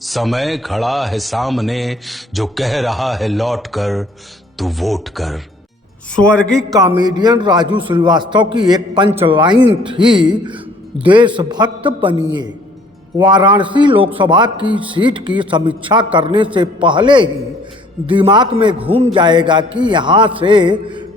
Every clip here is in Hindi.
समय खड़ा है सामने जो कह रहा है लौट कर तू वोट कर। स्वर्गीय कॉमेडियन राजू श्रीवास्तव की एक पंच लाइन थी, देशभक्त बनिए। वाराणसी लोकसभा की सीट की समीक्षा करने से पहले ही दिमाग में घूम जाएगा कि यहाँ से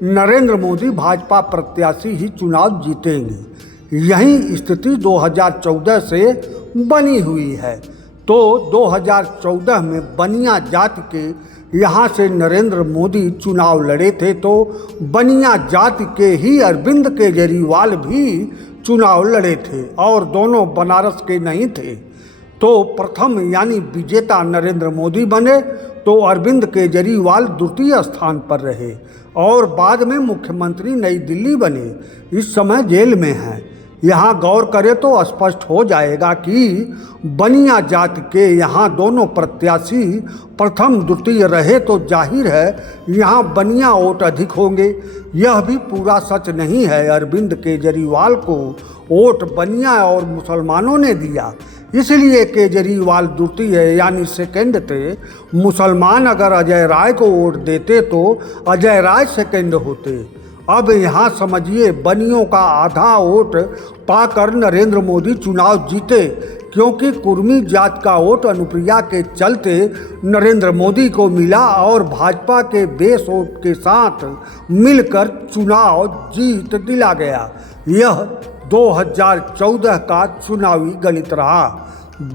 नरेंद्र मोदी भाजपा प्रत्याशी ही चुनाव जीतेंगे। यही स्थिति 2014 से बनी हुई है। तो 2014 में बनिया जाति के यहाँ से नरेंद्र मोदी चुनाव लड़े थे, तो बनिया जाति के ही अरविंद केजरीवाल भी चुनाव लड़े थे और दोनों बनारस के नहीं थे। तो प्रथम यानी विजेता नरेंद्र मोदी बने, तो अरविंद केजरीवाल द्वितीय स्थान पर रहे और बाद में मुख्यमंत्री नई दिल्ली बने। इस समय जेल में हैं। यहाँ गौर करें तो स्पष्ट हो जाएगा कि बनिया जाति के यहाँ दोनों प्रत्याशी प्रथम द्वितीय रहे, तो जाहिर है यहाँ बनिया वोट अधिक होंगे। यह भी पूरा सच नहीं है। अरविंद केजरीवाल को वोट बनिया और मुसलमानों ने दिया, इसलिए केजरीवाल द्वितीय यानी सेकंड थे। मुसलमान अगर अजय राय को वोट देते तो अजय राय सेकंड होते। अब यहाँ समझिए, बनियों का आधा वोट पाकर नरेंद्र मोदी चुनाव जीते, क्योंकि कुर्मी जात का वोट अनुप्रिया के चलते नरेंद्र मोदी को मिला और भाजपा के बेस वोट के साथ मिलकर चुनाव जीत दिला गया। यह 2014 का चुनावी गणित रहा।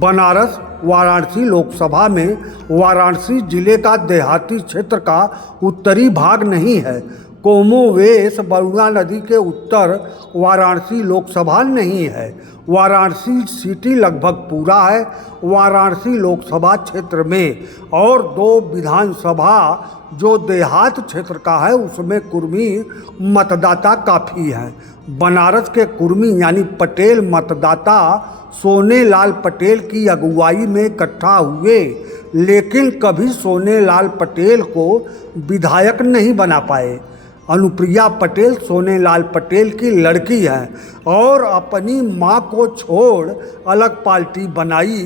बनारस वाराणसी लोकसभा में वाराणसी जिले का देहाती क्षेत्र का उत्तरी भाग नहीं है। कोमोवेश बरुणा नदी के उत्तर वाराणसी लोकसभा नहीं है। वाराणसी सिटी लगभग पूरा है वाराणसी लोकसभा क्षेत्र में, और 2 विधानसभा जो देहात क्षेत्र का है उसमें कुर्मी मतदाता काफ़ी हैं। बनारस के कुर्मी यानी पटेल मतदाता सोनेलाल पटेल की अगुवाई में इकट्ठा हुए, लेकिन कभी सोनेलाल पटेल को विधायक नहीं बना पाए। अनुप्रिया पटेल सोनेलाल पटेल की लड़की है और अपनी मां को छोड़ अलग पार्टी बनाई।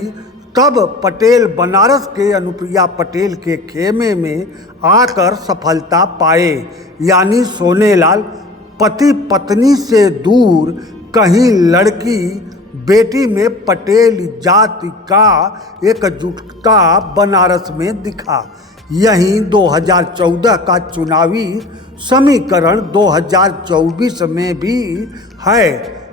तब पटेल बनारस के अनुप्रिया पटेल के खेमे में आकर सफलता पाए, यानी सोनेलाल पति पत्नी से दूर कहीं लड़की बेटी में पटेल जाति का एकजुटता बनारस में दिखा। यही 2014 का चुनावी समीकरण 2024 में भी है।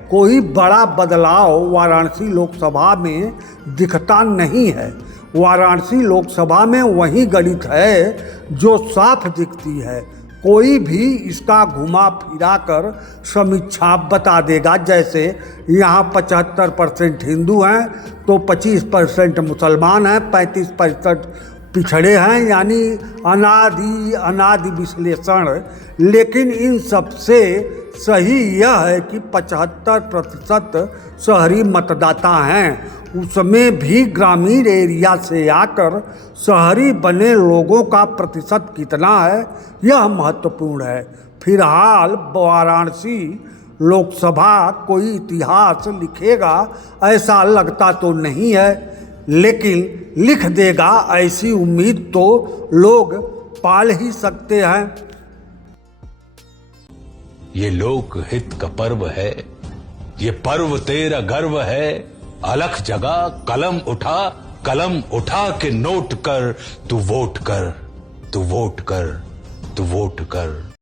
कोई बड़ा बदलाव वाराणसी लोकसभा में दिखता नहीं है। वाराणसी लोकसभा में वही गणित है जो साफ दिखती है। कोई भी इसका घुमा फिरा कर समीक्षा बता देगा। जैसे यहाँ 75% हिंदू हैं तो 25% मुसलमान हैं, 35% पिछड़े हैं, यानी अनादि विश्लेषण। लेकिन इन सबसे सही यह है कि 75% शहरी मतदाता हैं। उसमें भी ग्रामीण एरिया से आकर शहरी बने लोगों का प्रतिशत कितना है, यह महत्वपूर्ण है। फिलहाल वाराणसी लोकसभा कोई इतिहास लिखेगा ऐसा लगता तो नहीं है, लेकिन लिख देगा ऐसी उम्मीद तो लोग पाल ही सकते हैं। ये लोक हित का पर्व है, ये पर्व तेरा गर्व है। अलख जगह कलम उठा के नोट कर तू वोट कर, तू वोट कर, तू वोट कर।